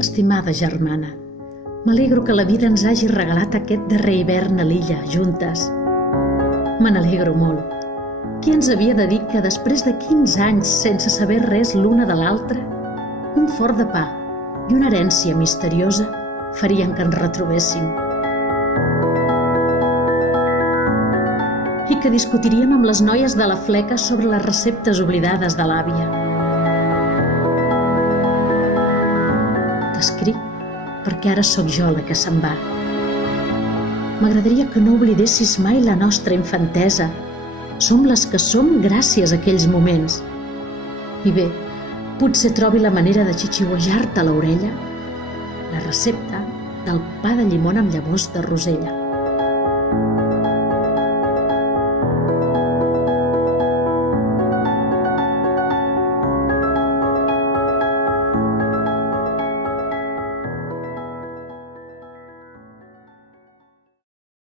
Estimada germana, m'alegro que la vida ens hagi regalat aquest darrer hivern a l'illa, juntes. Me n'alegro molt. Qui ens havia de dir que després de 15 anys sense saber res l'una de l'altra, un forn de pa i una herència misteriosa farien que ens retrobéssim? I que discutiríem amb les noies de la fleca sobre les receptes oblidades de l'àvia. T'escric perquè ara sóc jo la que se'n va. M'agradaria que no oblidessis mai la nostra infantesa. Som les que som gràcies a aquells moments. I bé, potser trobi la manera de xixiuejar-te a l'orella la recepta del pa de llimona amb llavors de rosella.